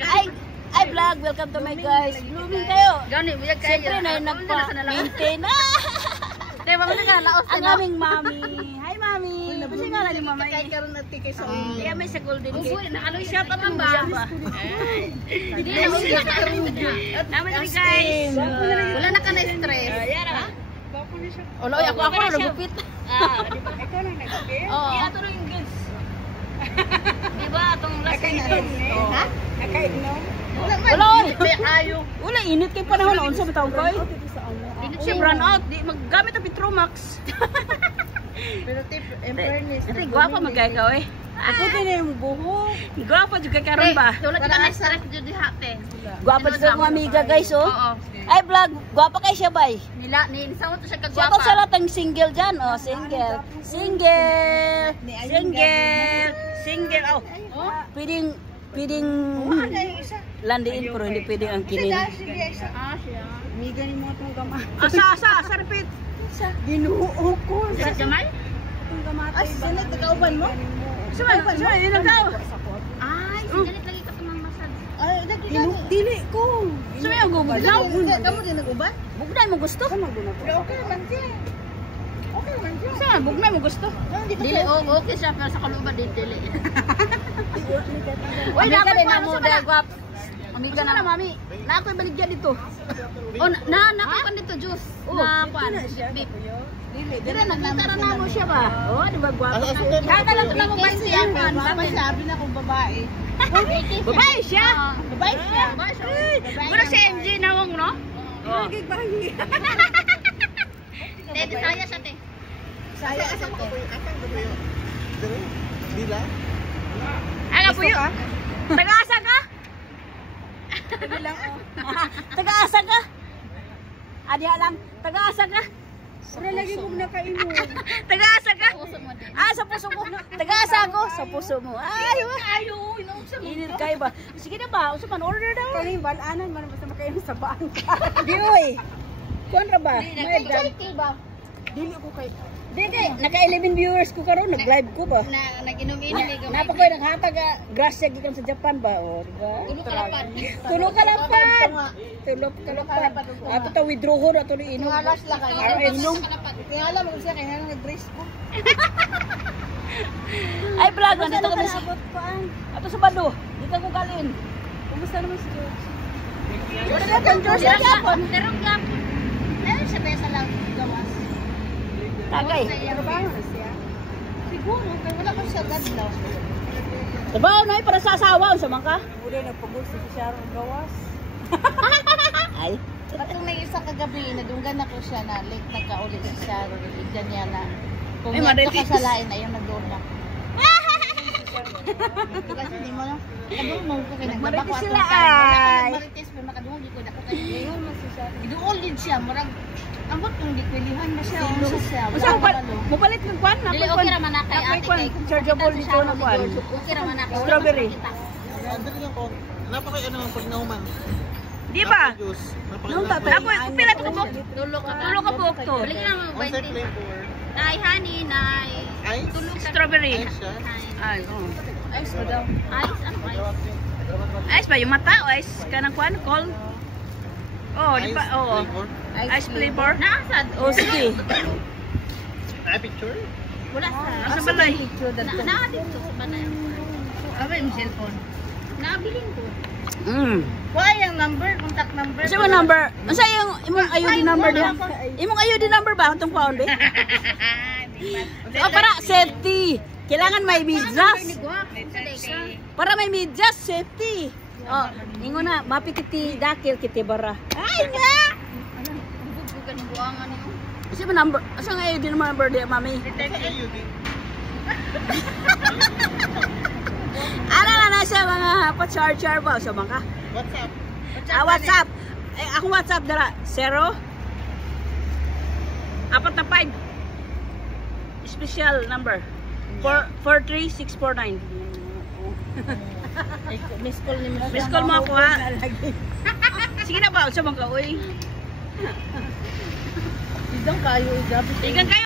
Ay vlog, welcome to my guys. Blooming kayo. Gani, buyag kayo. Siyempre na nagpa-maintain. Tay mga nga laos Ang aming mami. Hi mami. Kasi nga lang yung mama. Kay karon at kay sa Kaya may sa golden gate. Uy, na ano siya pa man ba? Hindi na siya karon. Naman ni guys. Wala na ka na stress. Yara. Ulo ako nagupit. Ikaw lang nagupit. Oo. Ito rin yung guys. Diba atong last night? Ha? Nakainom? Wala may ayo. Wala init kay panahon na unsa bitaw koy. Init siya brand out, di maggamit ang Petromax. Pero tip, in fairness. Ate guwapa magkakaw eh. Ako din yung buhok. Guwapa juga karon ba? Wala ka na stress jud hate. Guwapa juga mga amiga guys oh. Oo. Ay vlog, guwapa kay siya bay. Nila ni sa to siya Siya kagwapa. sa lahat ng single dyan. Oh, single. Single. Single. Single. Oh. Pwedeng landiin pero hindi pwedeng ang kinin. Ah, siya. Miga ni mo itong gamat. Asa repeat. Ginuho ko. Sa Jamal? Itong gamat. Ay, sanay tagauban mo? Sumay, yun ang tao. Ay, galit lagi ka tumang massage. Ay, Dili ko. Sumay ang gumulaw. Kamu din nag-uban? Bugday mo gusto? Okay naman siya. Okay naman siya. Saan? Bugday mo gusto? Dili, okay siya pero sa kaluban din dili. Uy, Amiga din na mo, mo dahil guwap. Amiga na mami. Na ako'y baligya dito. O, nakapan dito, juice. Na, kuan, beef. Dire nagkatara na mo siya ba? Oh, di ba gwapo? Kata lang na mo ba siya? Sabi na kung babae. Babae siya? Babae siya. Pero si MJ nawang no? Oh. Te, saya siya, te. Saya siya, te. Bila? Ano po yun? Taga-asa ka? Taga-asa ka? Adiha lang. Taga-asa ka? Pero lagi kong nakaino. Taga-asa ka? Ah, sa puso ko. Taga-asa ako. Sa puso mo. Ay, Ayo, init kayo ba? Sige na ba? Usa man order daw. Kani balanan man basta makain sa baan. Di oy. Kuan ra ba? May drag. Ba? Dili ko kay Di kay naka 11 viewers ko karon, nag-live ko ba? Nag-inom-inom may gamay. Napa koy naghatag grasya gikan sa Japan ba? O, di ba? Tulo kalapan. Tulog kalapan. Ato ta withdraw ato ni inom. Halas lang kayo. Inom. Tingala mo siya kaya nag-dress ko. Ay vlog dito kami sa abot paan. ato sa Bado. Dito ko galin. Kumusta naman si George? Wala na tang George sa Japan. Terong gap. Eh, siya tayo sa lang gawas. Tagay. Trabaho na siya. Siguro, kaya wala ko siya gadlaw. Diba na para sa asawa sa man ka? Uli nagpagod si Sharon gawas. Ay. Patong may isa kagabi, nadunggan ako siya na late nagkauli si Sharon. Ibigyan niya na kung Ay, yan marites. ka sa lain, ayaw nag-doon na. Kasi hindi mo lang. Nagdoon mo ko kaya nagbabako Marites ako. sila, ay. Marites, pero nakadungog ko na ako kayo. Ngayon, idoon din siya. Murag, ambot kung dikwilihan na siya. Ano siya? Usa mo palit ng kwan na Dili, okay raman na kay ate kay. chargeable dito na kwan. Okay raman na. Strawberry. Andali lang ko. Napakay ano pag nauman. Di ba? Juice. Nung tatay. Ako pila to ka bok. Tulo ka Tulo ka bok to. Balik na mo One set 20. flavor. Nay honey, nay. Ice. Strawberry. Ice siya. Ay, oh. Ice ba daw? Ice? Ano ice? Ice ba yung mata o ice kanang kwan call? Oh, di ba? Oh. Flavor. Ice flavor. Naasad? Oh, sige. Ay, picture? Wala sa. Asa balay? Naadit ko sa banay. Aba yung cellphone. Nabilin ko. Why ang number? Contact number? Sa mo number? Unsa yung imong IUD number diha? Imong IUD number ba atong kuan be? Oh, para safety. Kailangan may medyas. Para may medyas, safety. Oh, ingon na mapikiti dakil kiti bara. Ay nga. Kasi mo number, asa nga IUD number diha, mami? AUD. Ano na siya mga pa-charger ba sa mga? WhatsApp. WhatsApp. Eh, ako WhatsApp dara 0 4 special number 43649. Miss call ni mo. Miss call mo ako ha. Sige na ba sa mga uy. Idang kayo, gabi. Igan kayo.